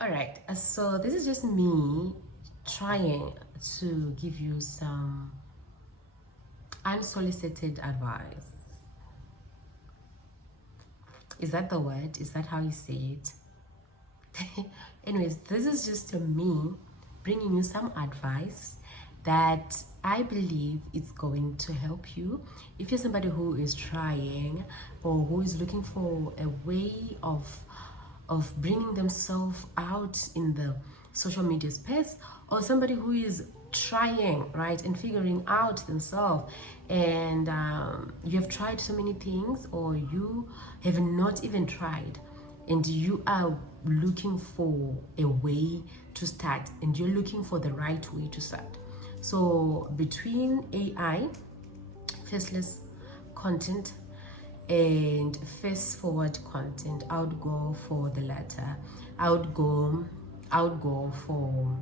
All right, so this is just me trying to give you some unsolicited advice. Is that the word? Is that how you say it? Anyways, this is just me bringing you some advice that I believe it's going to help you. If you're somebody who is trying or who is looking for a way of bringing themselves out in the social media space, or somebody who is trying, right, and figuring out themselves, and you have tried so many things, or you have not even tried, and you are looking for a way to start, and you're looking for the right way to start. So between AI, faceless content, and face forward content, I would go for the latter. I would go for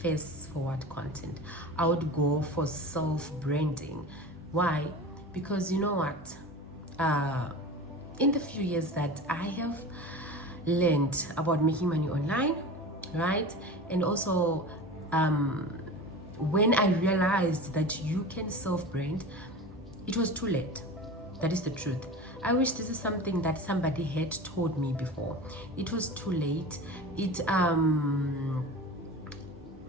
face forward content. I would go for self branding. Why? Because you know what, in the few years that I have learned about making money online, right, and also when I realized that you can self brand, it was too late. That is the truth. I wish this is something that somebody had told me before. It was too late.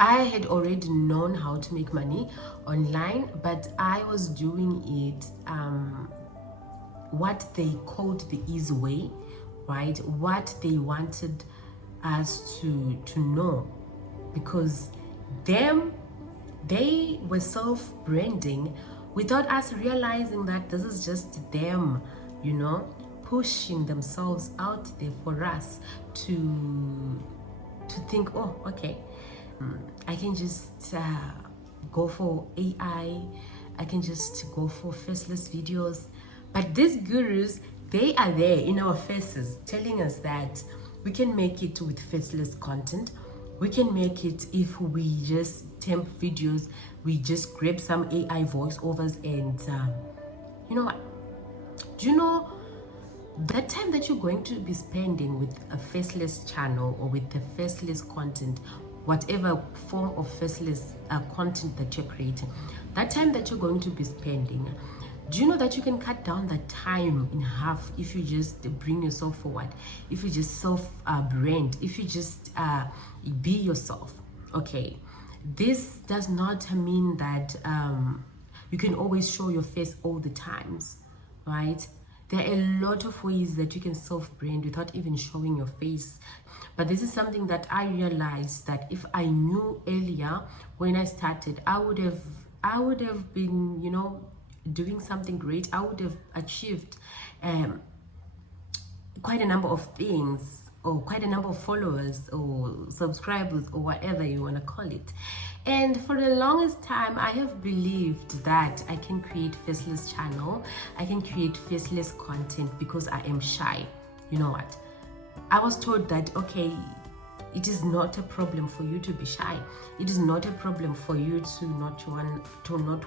I had already known how to make money online, but I was doing it what they called the easy way, right? What they wanted us to know, because they were self-branding without us realizing that this is just them, pushing themselves out there for us to think, oh, okay, I can just go for AI, I can just go for faceless videos. But these gurus, they are there in our faces telling us that we can make it with faceless content. We can make it if we just temp videos, we just grab some AI voiceovers, and you know what? Do you know that time that you're going to be spending with a faceless channel or with the faceless content, whatever form of faceless content that you're creating, that time that you're going to be spending, do you know that you can cut down that time in half if you just bring yourself forward, if you just self brand, if you just be yourself? Okay, this does not mean that you can always show your face all the times, right? There are a lot of ways that you can self-brand without even showing your face. But this is something that I realized that if I knew earlier when I started, I would have been, doing something great. I would have achieved quite a number of things, or quite a number of followers or subscribers or whatever you want to call it. And for the longest time, I have believed that I can create faceless channel, I can create faceless content because I am shy. You know what? I was told that, okay, it is not a problem for you to be shy. It is not a problem for you to not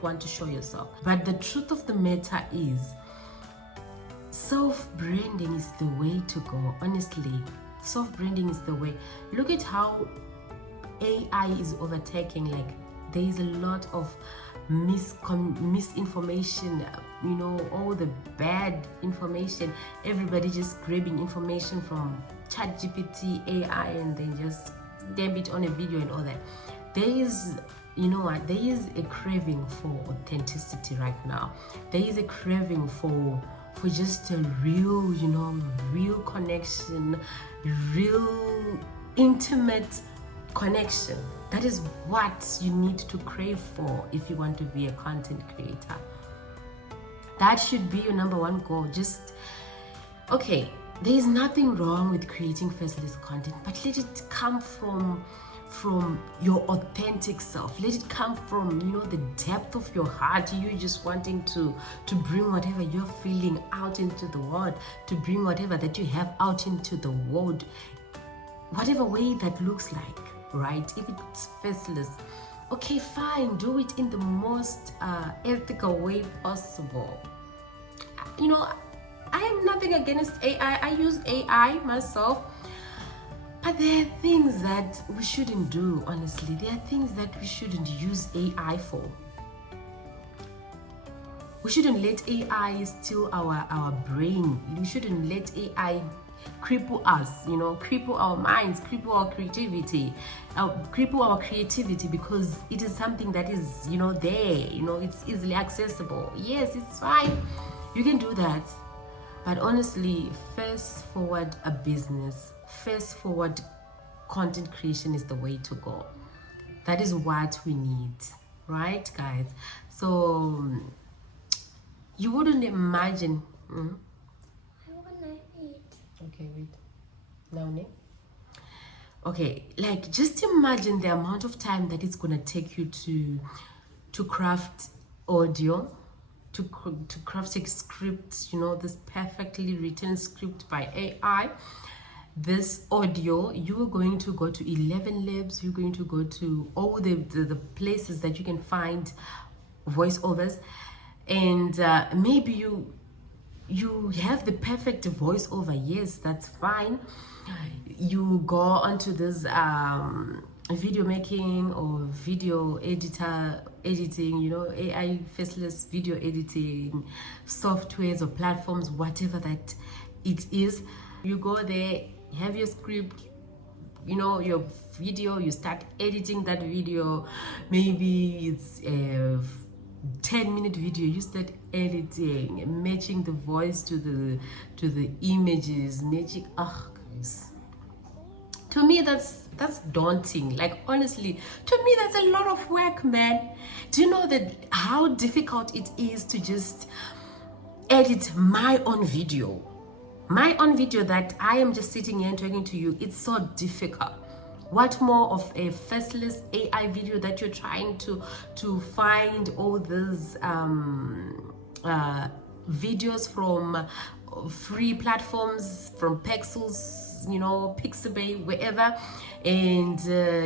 want to show yourself. But the truth of the matter is, self-branding is the way to go. Honestly, self-branding is the way. Look at how AI is overtaking. Like, there is a lot of misinformation, all the bad information. Everybody just grabbing information from ChatGPT, AI, and then just damn it on a video and all that. There is, there is a craving for authenticity right now. There is a craving for just a real, real connection, real intimate connection. That is what you need to crave for if you want to be a content creator. That should be your number one goal. Okay, there is nothing wrong with creating faceless content, but let it come from your authentic self. Let it come from the depth of your heart. You just wanting to bring whatever you're feeling out into the world, to bring whatever that you have out into the world, whatever way that looks like, right? If it's faceless, okay, fine, do it in the most ethical way possible. I am nothing against AI. I use AI myself. But there are things that we shouldn't do, honestly. There are things that we shouldn't use AI for. We shouldn't let AI steal our brain. We shouldn't let AI cripple us, cripple our minds, cripple our creativity, because it is something that is, there, it's easily accessible. Yes, it's fine. You can do that. But honestly, first forward a business, first forward content creation is the way to go. That is what we need, right, guys? So you wouldn't imagine. I wanna eat. Okay, wait. Now, ne? Okay, like just imagine the amount of time that it's gonna take you to craft audio, to craft a script, this perfectly written script by AI. This audio, you are going to go to 11 labs. You're going to go to all the places that you can find voiceovers, and maybe you have the perfect voiceover. Yes, that's fine. You go onto this video making or video editing, AI faceless video editing softwares or platforms, whatever that it is. You go there, have your script, your video, you start editing that video. Maybe it's a 10-minute video, you start editing, matching the voice to the images, matching. Guys, to me that's daunting. Like, honestly, to me that's a lot of work, man. Do you know that how difficult it is to just edit my own video that I am just sitting here and talking to you? It's so difficult. What more of a faceless AI video that you're trying to find all these videos from free platforms, from Pexels, Pixabay, wherever, and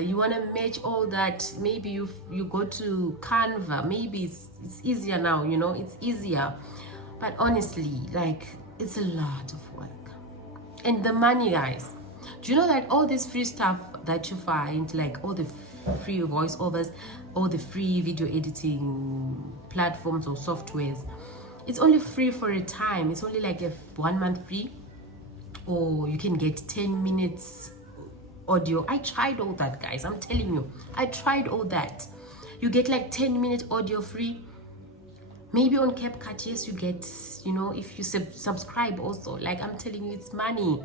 you want to match all that. Maybe you go to Canva. Maybe it's easier now, it's easier. But honestly, like, it's a lot of work. And the money, guys. Do you know that all this free stuff that you find, like all the free voiceovers, all the free video editing platforms or softwares, it's only free for a time. It's only like a 1 month free, or you can get 10 minutes audio. I tried all that, guys. I'm telling you, I tried all that. You get like 10-minute audio free. Maybe on CapCut, yes, you get, if you subscribe also. Like, I'm telling you, it's money.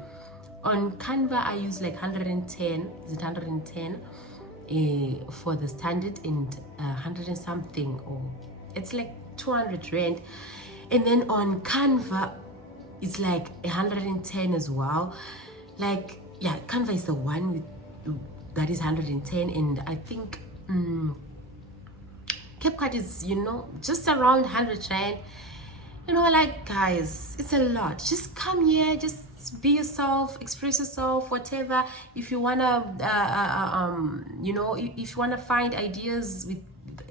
On Canva, I use like 110. Is it 110 for the standard, and 100 and something, or it's like 200 rand. And then on Canva, it's like 110 as well. Like, yeah, Canva is the one that is 110, and I think CapCut is, just around 100 rand. Like, guys, it's a lot. Just come here, just be yourself, express yourself, whatever. If you wanna if you wanna find ideas with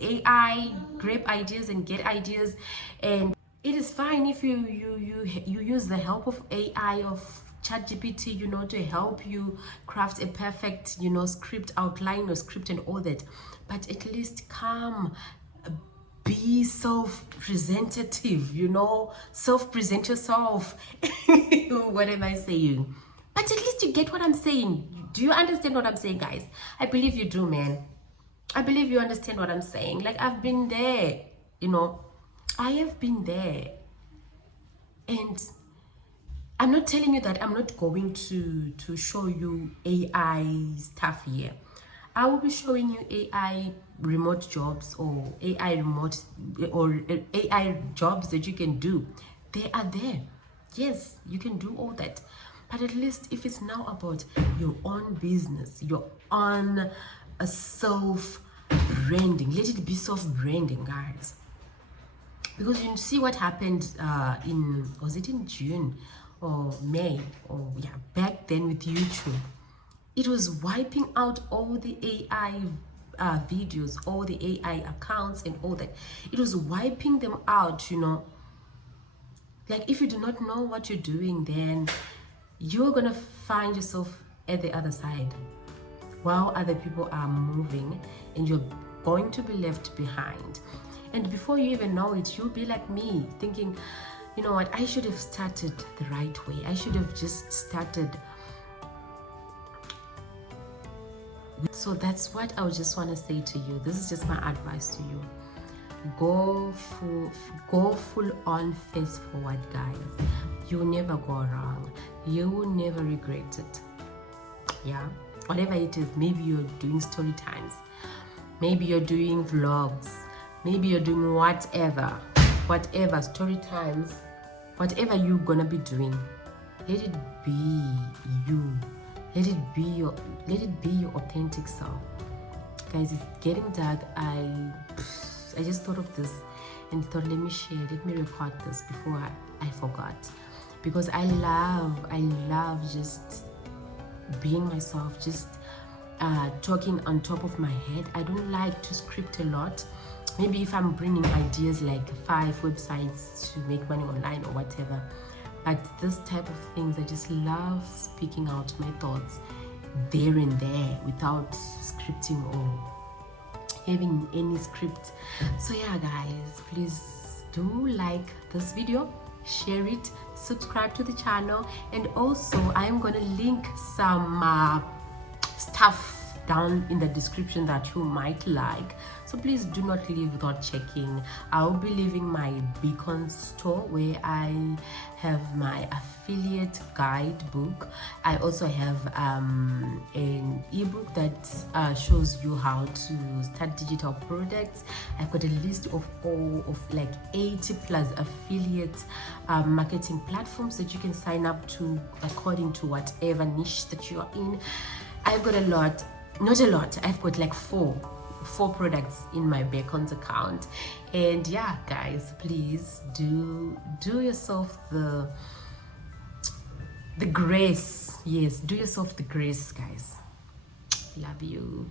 AI, grab ideas and get ideas. And it is fine if you use the help of AI, of ChatGPT, to help you craft a perfect, script, outline or script and all that. But at least come, be self-presentative, self-present yourself. What am I saying? But at least you get what I'm saying. Do you understand what I'm saying, guys? I believe you do, man. I believe you understand what I'm saying. Like, I've been there, I have been there. And I'm not telling you that I'm not going to show you AI stuff here. I will be showing you AI remote jobs, or AI jobs that you can do. They are there. Yes, you can do all that. But at least if it's now about your own business, your own self-branding, let it be self-branding, guys. Because you see what happened was it in June or May, or yeah, back then with YouTube. It was wiping out all the AI videos, all the AI accounts and all that. It was wiping them out, Like, if you do not know what you're doing, then you're gonna find yourself at the other side while other people are moving, and you're going to be left behind. And before you even know it, you'll be like me, thinking, you know what, I should have started the right way. I should have just started. So that's what I would just want to say to you. This is just my advice to you. Go full on face forward, guys. You'll never go wrong. You will never regret it. Yeah, whatever it is. Maybe you're doing story times, maybe you're doing vlogs, maybe you're doing whatever story times, whatever you're gonna be doing, let it be you. Let it be your authentic self. Guys, it's getting dark. I just thought of this and thought, let me record this before I forgot, because I love just being myself, just talking on top of my head. I don't like to script a lot. Maybe if I'm bringing ideas like 5 websites to make money online or whatever, but this type of things, I just love speaking out my thoughts there and there without scripting or having any script. So yeah, guys, please do like this video, share it, subscribe to the channel, and also I'm gonna link some stuff down in the description that you might like. So please do not leave without checking. I'll be leaving my Beacon store where I have my affiliate guidebook. I also have an ebook that shows you how to start digital products. I've got a list of like 80 plus affiliate marketing platforms that you can sign up to according to whatever niche that you are in. I've got not a lot, I've got like four products in my Beacons account. And yeah, guys, please do yourself the grace. Yes, do yourself the grace, guys. Love you.